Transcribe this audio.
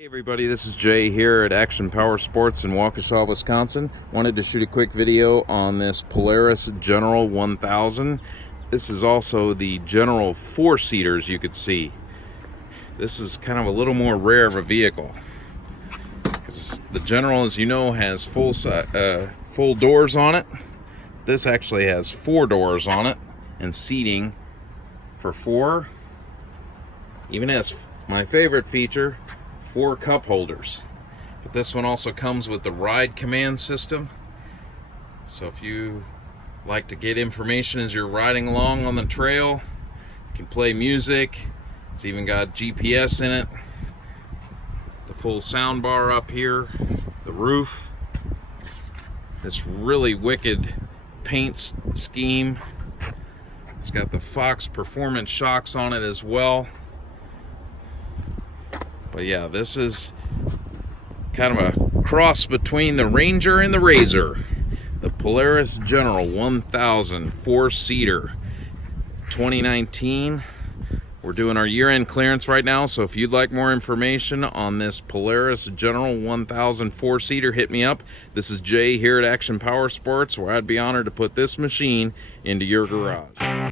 Hey everybody, this is Jay here at Action Power Sports in Waukesha, Wisconsin. Wanted to shoot a quick video on this Polaris General 1000. This is also the General 4-seater, as you could see. This is kind of a little more rare of a vehicle, because the General, as you know, has full doors on it. This actually has 4 doors on it and seating for 4. Even has my favorite feature, 4 cup holders. But this one also comes with the ride command system, so if you like to get information as you're riding along on the trail, you can play music. It's even got GPS in it, the full sound bar up here, the roof, this really wicked paint scheme. It's got the Fox Performance shocks on it as well. But yeah, this is kind of a cross between the Ranger and the Razor. The Polaris General 1000 4-seater 2019. We're doing our year-end clearance right now, so if you'd like more information on this Polaris General 1000 4-seater, hit me up. This is Jay here at Action Power Sports, where I'd be honored to put this machine into your garage.